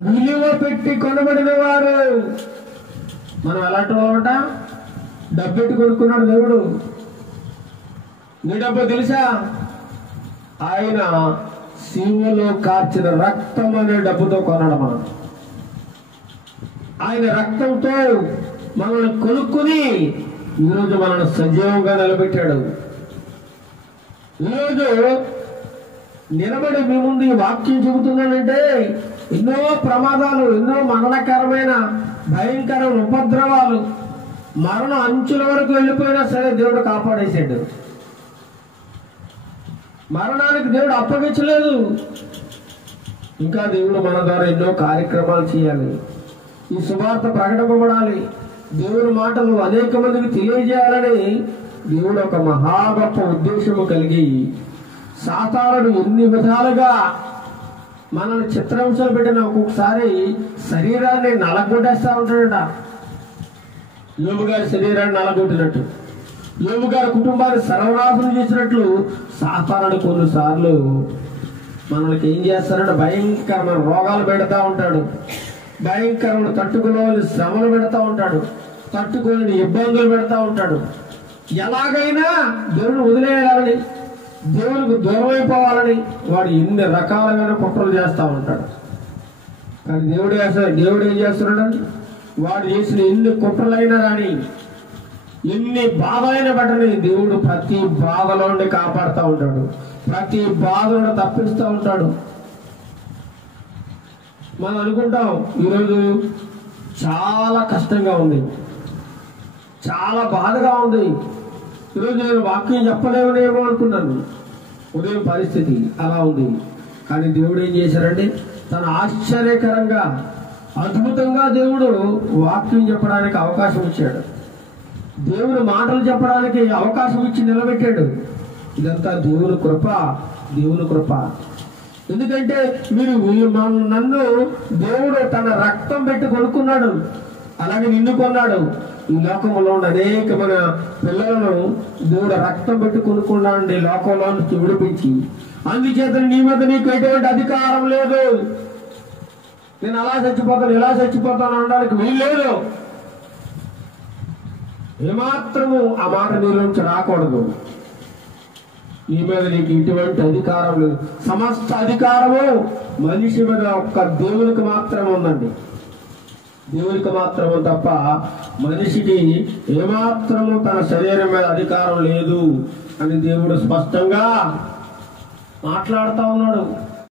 విలువ పెట్టి కొనబడిన వారు. మనం ఎలాంటి వారట? డబ్బెట్టి కొనుక్కున్నాడు దేవుడు. నీ డబ్బు తెలుసా? ఆయన శివులో కార్చిన రక్తం అనే డబ్బుతో కొన్నాడు. మనం ఆయన రక్తంతో మనల్ని కొనుక్కుని ఈరోజు మనల్ని సజీవంగా నిలబెట్టాడు. ఈరోజు నిలబడి మీ ముందు ఈ వాక్యం చెబుతున్నానంటే ఎన్నో ప్రమాదాలు, ఎన్నో మరణకరమైన భయంకర ఉపద్రవాలు, మరణ అంచుల వరకు వెళ్ళిపోయినా సరే దేవుడు కాపాడేశాడు. మరణానికి దేవుడు అప్పగించలేదు. ఇంకా దేవుడు మన ద్వారా ఎన్నో కార్యక్రమాలు చేయాలి. ఈ సువార్త ప్రకటింపబడాలి. దేవుని మాటలు అనేక మందికి తెలియజేయాలని దేవుడు ఒక మహా గొప్ప ఉద్దేశము కలిగి సాతానుడు ఎన్ని విధాలుగా మనల్ని చిత్రాంశాలు పెట్టిన ఒక్కొక్కసారి శరీరాన్ని నలగొట్టేస్తా ఉంటాడట. యోబు గారి శరీరాన్ని నలగొట్టినట్టు, యోబు గారి కుటుంబాన్ని సర్వనాశనం చేసినట్లు సాతానుడు కొన్నిసార్లు మనల్ని ఏం చేస్తాడంటే భయంకరమైన రోగాలు పెడతా ఉంటాడు. భయంకరమైన తట్టుకోలేని శ్రమలు పెడతా ఉంటాడు. తట్టుకోలేని ఇబ్బందులు పెడతా ఉంటాడు. ఎలాగైనా దేవుని వదిలేయాలని, దేవునికి దూరం అయిపోవాలని వాడు ఎన్ని రకాలైన కుట్రలు చేస్తూ ఉంటాడు. కానీ దేవుడు ఏం చేస్తున్నాడు? వాడు చేసిన ఎన్ని కుట్రలైనా కానీ, ఎన్ని బాధ అయినా బట్టని దేవుడు ప్రతి బాధలో నుండి కాపాడుతూ ఉంటాడు. ప్రతి బాధను తప్పిస్తూ ఉంటాడు. మనం అనుకుంటాం ఈరోజు చాలా కష్టంగా ఉంది, చాలా బాధగా ఉంది, ఈరోజు నేను వాక్యం చెప్పలేమనేమో అనుకున్నాను. ఉదయం పరిస్థితి అలా ఉంది. కానీ దేవుడు ఏం చేశారండి? తన ఆశ్చర్యకరంగా అద్భుతంగా దేవుడు వాక్యం చెప్పడానికి అవకాశం ఇచ్చాడు. దేవుని మాటలు చెప్పడానికి అవకాశం ఇచ్చి నిలబెట్టాడు. ఇదంతా దేవుని కృప, దేవుని కృప. ఎందుకంటే నన్ను దేవుడు తన రక్తం పెట్టి కొనుక్కున్నాడు. అలాగే నిన్ను కొన్నాడు. ఈ లోకంలో ఉన్న అనేకమైన పిల్లలను దేవుడు రక్తం పెట్టి కొనుక్కున్నాడు. ఈ లోకంలో నుంచి విడిపించి, అందుచేత నీ మీద నీకు ఎటువంటి అధికారం లేదు. నేను అలా చచ్చిపోతాను, ఇలా చచ్చిపోతాను అనడానికి వీలు లేదు. ఏమాత్రము ఆ మాట నీలోంచి రాకూడదు. నీ మీద నీకు ఎటువంటి అధికారం లేదు. సమస్త అధికారము మనిషి మీద ఒక్క దేవునికి మాత్రమే ఉందండి. దేవునికి మాత్రము తప్ప మనిషికి ఏమాత్రము తన శరీరం మీద అధికారం లేదు అని దేవుడు స్పష్టంగా మాట్లాడుతూ ఉన్నాడు.